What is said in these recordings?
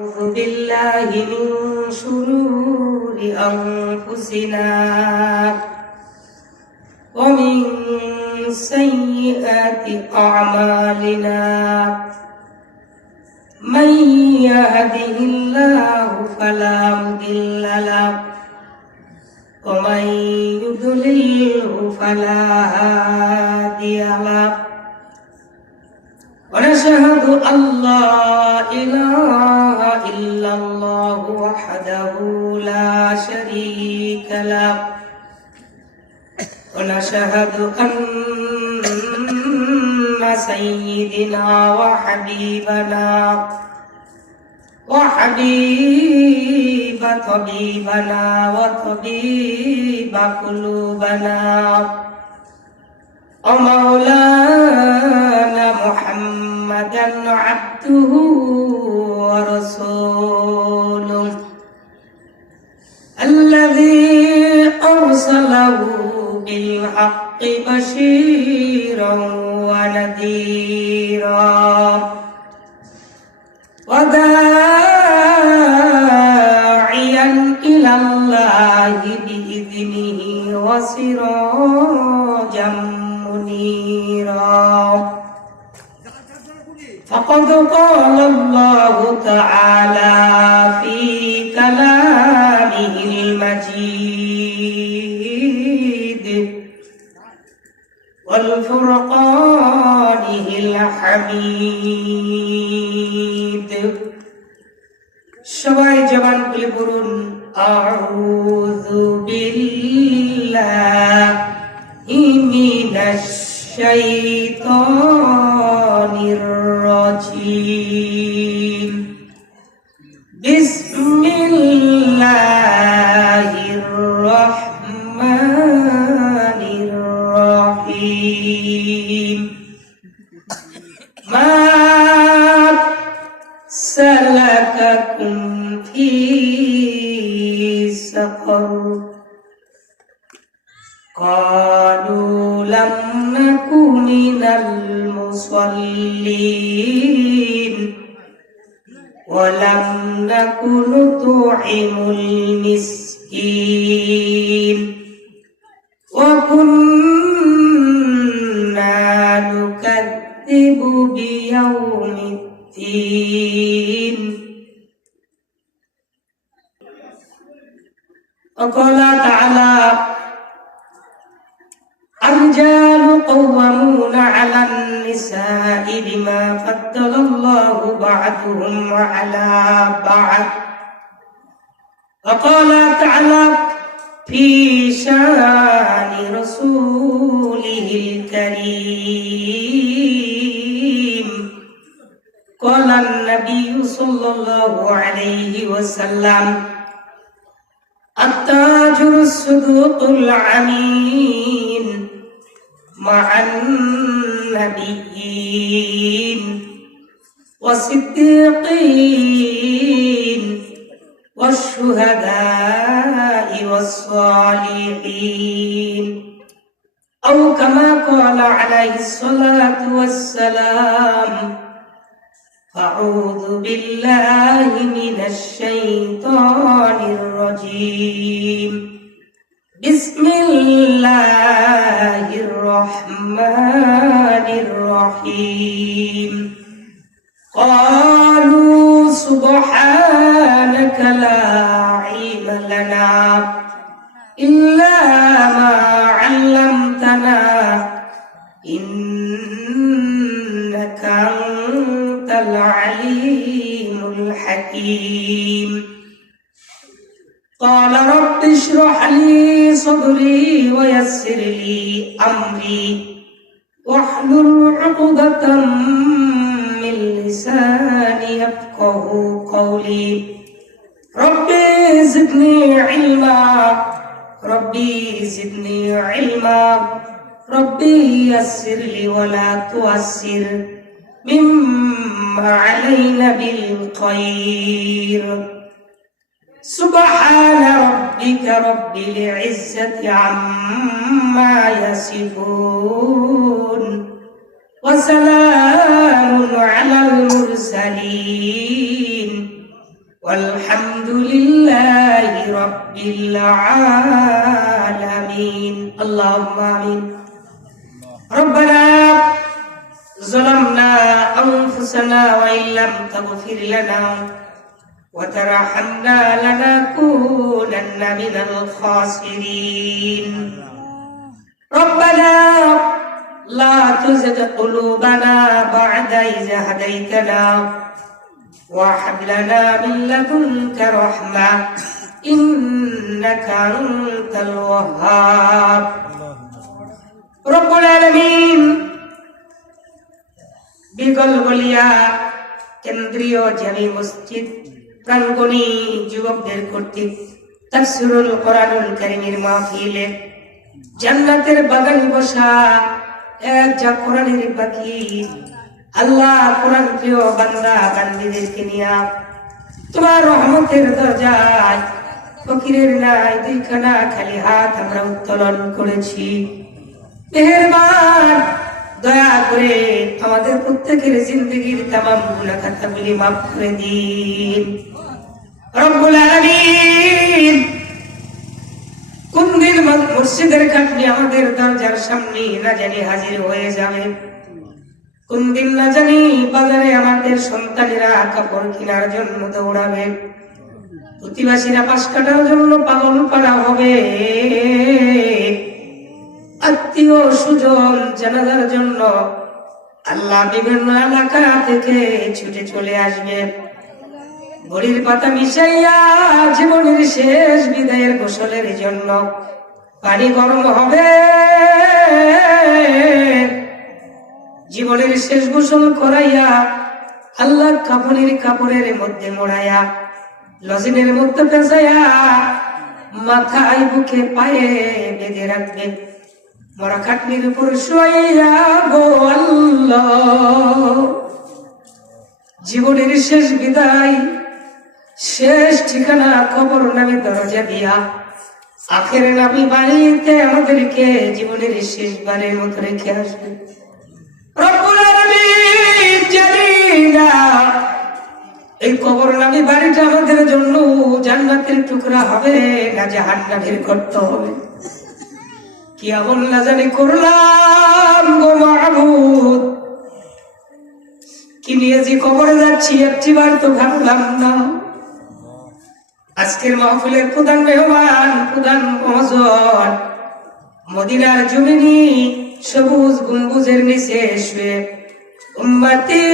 أعوذ بالله من شرور أنفسنا ومن سيئات أعمالنا من يهده الله فلا مضل له ومن يضلله فلا هادي له ونشهد أن لا إله إلا الله وحده لا شريك له ونشهد أن سيدنا وحبيب طبيبنا وطبيب قلوبنا ومولانا محمدا عبده ورسوله الذي أرسله بالحق بشيرا ونذيرا وداعيا إلى الله بإذنه وسراجا منيرا فقد قال الله تعالى في كلامه المجيد والفرقانه الحميد সবাই জবান খুলে পড়ুন আউযু বিল্লাহি মিনাশ শাইতানির রাজীম বিসমিল্লাহির রহমানির রহিম মা সালাকাকুম ফি সাকার قالوا لم نك من المصلين ولم نك نطعم المسكين وكنا نكذب بيوم الدين وقال تعالى الرجال قوامون على النساء بما فضل الله بعضهم على بعض وقال تعالى في شان رسوله الكريم قال النبي صلى الله عليه وسلم التاجر الصدوق الأمين مع النبيين والصديقين والشهداء والصالحين أو كما قال عليه الصلاة والسلام أعوذ بالله من الشيطان الرجيم بسم الله الرحمن الرحيم قالوا سبحانك لا علم لنا إلا ما علمتنا إنك أنت العليم الحكيم قال رب اشرح لي صدري ويسر لي أمري واحلل عقدة من لساني يفقه قولي ربي زدني علما ربي زدني علما ربي يسر لي ولا تعسر مما علينا بالخير سبحان ربك رب العزة عما يصفون وسلام على المرسلين والحمد لله رب العالمين اللهم آمين ربنا ظلمنا أنفسنا وإن لم تغفر لنا وترحمنا لنكونن من الخاسرين ربنا لا تزغ قلوبنا بعد إذ هديتنا وهب لنا من لدنك رحمة إنك أنت الوهاب رب العالمين বিগলগলিয়া কেন্দ্রীয় জামি মসজিদ প্রাঙ্গণে যুবকদের কর্তৃক তাফসীরুল কোরআনুল কারীমের মাহফিলে জান্নাতের বাগানে বসা এক যা কোরআনের পাখি আল্লাহ কোরআন প্রিয় বান্দা বান্দীদেরকে নিয়ে তোমার রহমতের দরজায় ফকিরের নাই দুইখানা খালি হাত আমরা উত্তোলন করেছি মেহেরবান দয়া করে আমাদের প্রত্যেকের জিন্দগির তামাম গুনাহ খাতাগুলি মাফ করে দিন রব্বুল আলামিন কোন দিন মসজিদের কাঠনি আমাদের দরজার সামনে না জানি হাজির হয়ে যাবে কোন দিন না জানি বাজারে আমাদের সন্তানেরা কাপড় কেনার জন্য দৌড়াবে প্রতিবাসীরা পাশ কাটার জন্য পাগল পাড়া হবে আত্মীয় সুজন জানাজার জন্য আল্লাহ বিভিন্ন এলাকা থেকে ছুটে চলে আসবে বড়ির পাতা মিশাইয়া জীবনের শেষ বিদায়ের গোসলের জন্য পানি গরম হবে জীবনের শেষ গোসল করাইয়া আল্লাহ কাফনের কাপড়ের মধ্যে মোড়াইয়া লজিনের মধ্যে পেঁচাইয়া মাথায় বুকে পায়ে বেঁধে রাখবে মরা খাটনির উপর শুয়াইয়া গো আল্লাহ জীবনের শেষ বিদায় শেষ ঠিকানা কবর নামে দরজা দিয়া আখের নামি বাড়িতে আমাদেরকে জীবনের শেষবারের মতো রেখে আসবে রব্বুল আলামিন জানি না এই কবর নামী বাড়িটা আমাদের জন্য জান্নাতের টুকরা হবে না জাহান্নামের গর্ত হবে কি আমল না জানি করলাম গো মাবুদ কি নিয়ে যে কবরে যাচ্ছি একটিবার তো ভাবলাম না আজকের মাহফিলের প্রধান মেহমান প্রধান মহাজন মদিনার জমিনি সবুজ গম্বুজের নিচে শুয়ে উম্মতি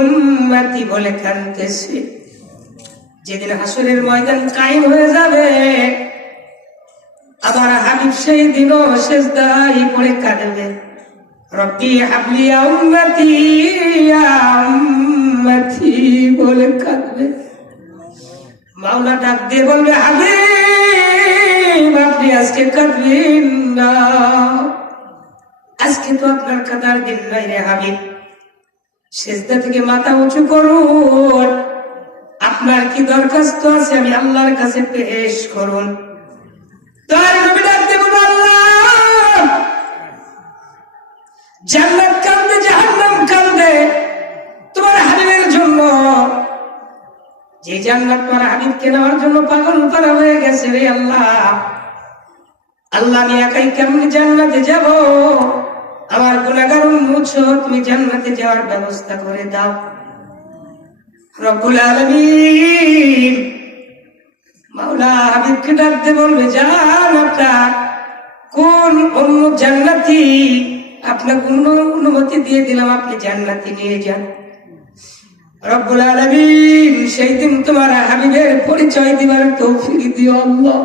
উম্মতি বলে কাঁদতেছে যেদিন হাসরের ময়দান কায়েম হয়ে যাবে আমার হাবিব সেই দিনও সেজদায় পড়ে কাঁদবে রব্বি হাবলি ইয়া উম্মতি বলে কাঁদবে মাওলা ডাক দিয়ে বলবে হাবিব আপনি আজকে কাঁদবেন না আজকে তো আপনার কাঁদার দিন নাই রে হাবিব সেজদা থেকে মাথা উঁচু করুন আপনার কি দরখাস্ত আছে আমি আল্লাহর কাছে পেশ করুন তার নবী ডাক দিয়ে বলবে আল্লাহ জান্নাত কাঁদে জাহান্নাম কাঁদে তোমার হাবিবের জন্য যে জান্নাত তোমার হাবিবকে নেওয়ার জন্য পাগল পারা হয়ে গেছে রে আল্লাহ আল্লাহ আমি একাই কেমনি জান্নাতে যাব আমার গুনাহগার উম্মত সহ তুমি জান্নাতে যাওয়ার ব্যবস্থা করে দাও রব্বুল আলামিন মাওলা হাবিবকে ডাকতে বলবে জান আপনার কোন উম্মত জান্নাতি আপনাকে অনুমতি দিয়ে দিলাম আপনি জান্নাতে নিয়ে যান রব্বুল আলামিন সেই দিন তোমার হাবিবের পরিচয় দিবার তৌফিক দিও আল্লাহ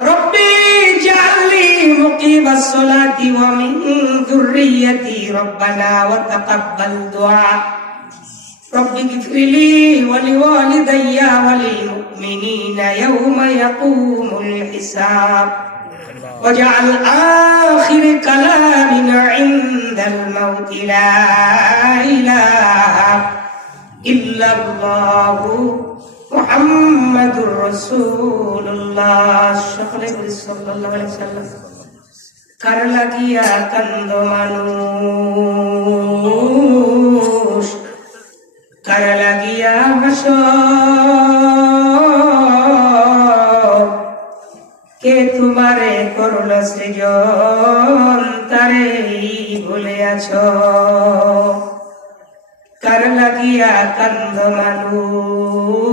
রব্বি জাআলনি মুকিমাস সালাতি ওয়া মিন যুররিয়্যতি রব্বানা ওয়া তাকাব্বাল দুআ রব্বি গফিরলি ওয়া লিওয়ালিদাইয়া ওয়া লিল মুমিনিনা ইয়াওমা ইয়াকুমুল হিসাব واجعل آخر كلامنا عند الموت لا إله إلا الله محمد رسول الله صلى الله عليه وسلم কার লাগিয়া কান্দ মানুষ কার লাগিয়া হাসো, কে তোমারে করল সৃজন, তারে ভুলে আছো। কার লাগিয়া কান্দ মানুষ,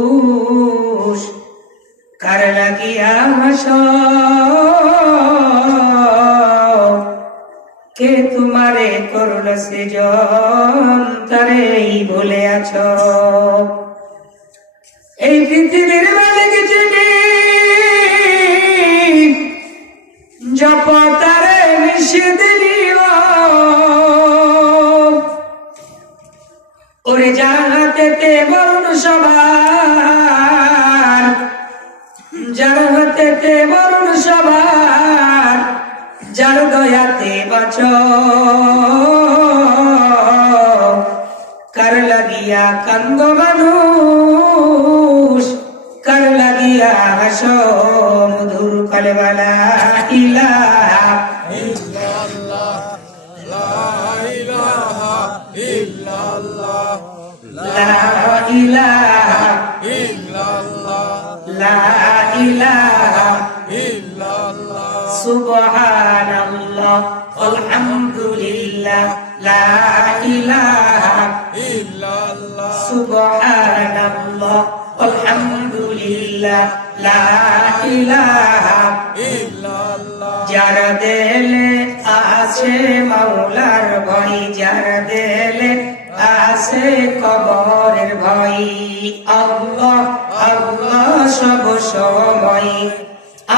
কার লাগিয়া হাসো, কে তোমারে করল সৃজন, তারে ভুলে আছো। এই পৃথিবীর মালিক যিনি, জপ তারে নিষেধ নিও। ওরে যার হাতেতে বরণ সবার, যার হাতেতে বরণ সবার, যার দয়াতে বাঁচো। কার লাগিয়া কান্দ মানুষ, কার লাগিয়া হাসো, মধুর কলেমা লা ইলাহা ইল্লাল্লাহ, লা ইলাহা ইল্লাল্লাহ, লা ইলাহা ইল্লাল্লাহ, লা ইলাহা ইল্লাল্লাহ, সুবহানাল্লাহ আলহামদুলিল্লাহ, লা ইলাহা ইল্লাল্লাহ, সুবহানাল্লাহ আলহামদুলিল্লাহ, লা ইলাহা ইল্লাল্লাহ। যার দেলে আছে মাওলার ভয়, যার দেলে আছে কবরের ভয়, আল্লাহ আল্লাহ সব সময়।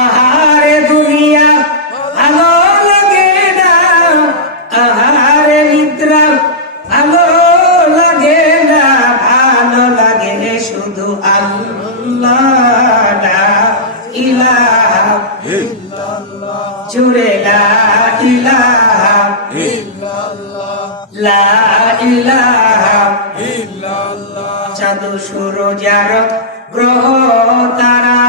আহারে দুনিয়া ভালো লাগে না, আহারে নিদ্রা ভালো লাগে না, ভালো লাগে শুধু আল্লাহ, লা ইলাহা ইল্লাল্লাহ, জুড়ে লা ইলাহা ইল্লাল্লাহ, লা ইলাহা। ইল্লাল্লাহ। চাঁদ সূরজ আর গ্রহ তারা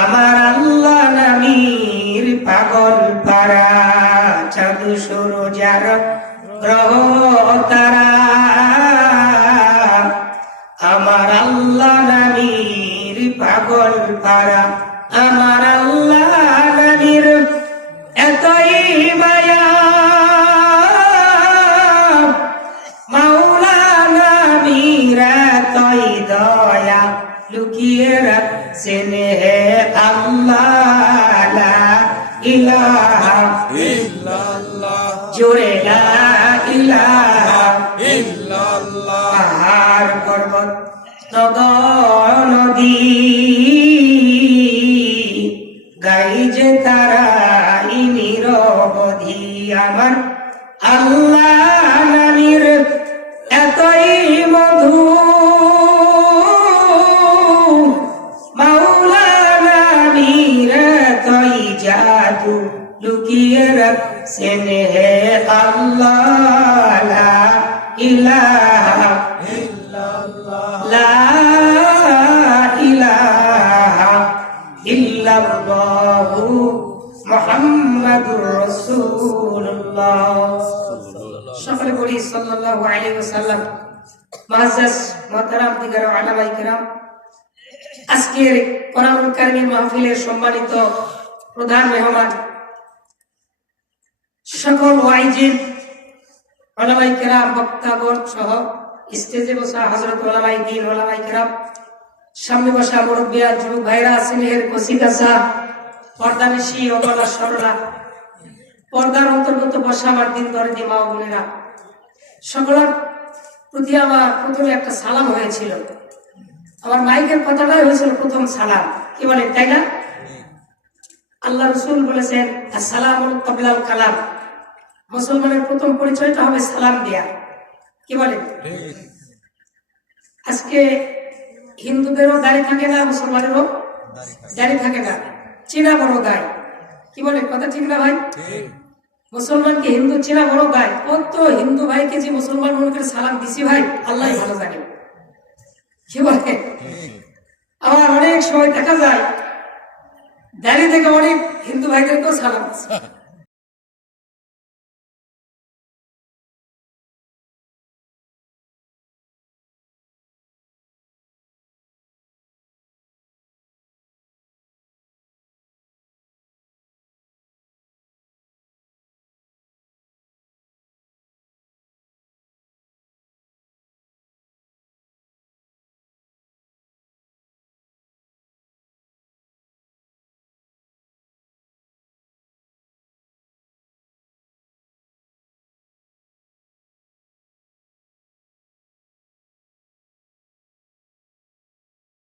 আমার আল্লাহ নামীর পাগল পারা। চাঁদ সূরজ আর গ্রহ তারা আমার আল্লাহ নামীর পাগল পারা। আমার আল্লাহ নামীর এতই মায়া, মাওলা নামীর এতই দয়া, লুকিয়ে রাখছেন হে আল্লাহ, লা ইলাহা ইল্লাল্লাহ, জোরে লা ইলাহা ইল্লাল্লাহ, পাহাড় পর্বত নদ নদী গাই যে তারা নিরবধি। আমার আল্লাহ নামীর এতই মধু, মাওলা নামীর এতই জাদু, লুকিয়ে রাখছেন হে আল্লাহ, লা ইলাহা ইল্লাল্লাহ, লা ইলাহা ইল্লাল্লাহু মুহাম্মাদুর রাসূলুল্লাহ। সকলে বলি সাল্লাল্লাহু আলাইহি ওয়াসাল্লাম। মুআজ্জাজ মুহতারাম দিগার উলামায়ে কিরাম, আজকের কোরআনুল কারীমের মাহফিলের সম্মানিত প্রধান মেহমান, সকল ওয়াইজিন, উলামায়ে কিরাম, বক্তাগণ সহ স্টেজে বসা হযরত উলামায়ে দ্বীন, উলামায়ে কিরাম, সামনে বসা মুরব্বিয়া, যুবক ভাইরা, স্নেহের কচিকাঁচা, পর্দানিশী অবলা সরলা, পর্দার অন্তর্গত বসা আমার দিন দরদি মা ও বোনেরা, সকলের প্রতি আমার প্রথমে একটা সালাম হয়েছিল। আমার মাইকের কথাটাই হয়েছিল প্রথম সালাম, কি বলেন তাই না? আল্লাহ রাসূল বলেছেন আসসালামু ক্বাবলাল কালাম, মুসলমানের প্রথম পরিচয়টা হবে সালাম দেয়া, কি বলেন? আজকে হিন্দুদেরও দাঁড়িয়ে থাকে না, মুসলমানেরও দাঁড়িয়ে থাকে না, চীনা বড় দায়, কি বলে? কথা ঠিক না ভাই? মুসলমানকে হিন্দু চীনা বড় দায়। কত হিন্দু ভাইকে যে মুসলমান মনে করে সালাম দিছি ভাই, আল্লাহ ভালো জানে, কি বলে? আবার অনেক সময় দেখা যায় দাঁড়িয়ে থেকে অনেক হিন্দু ভাইদেরকেও সালাম দিচ্ছে।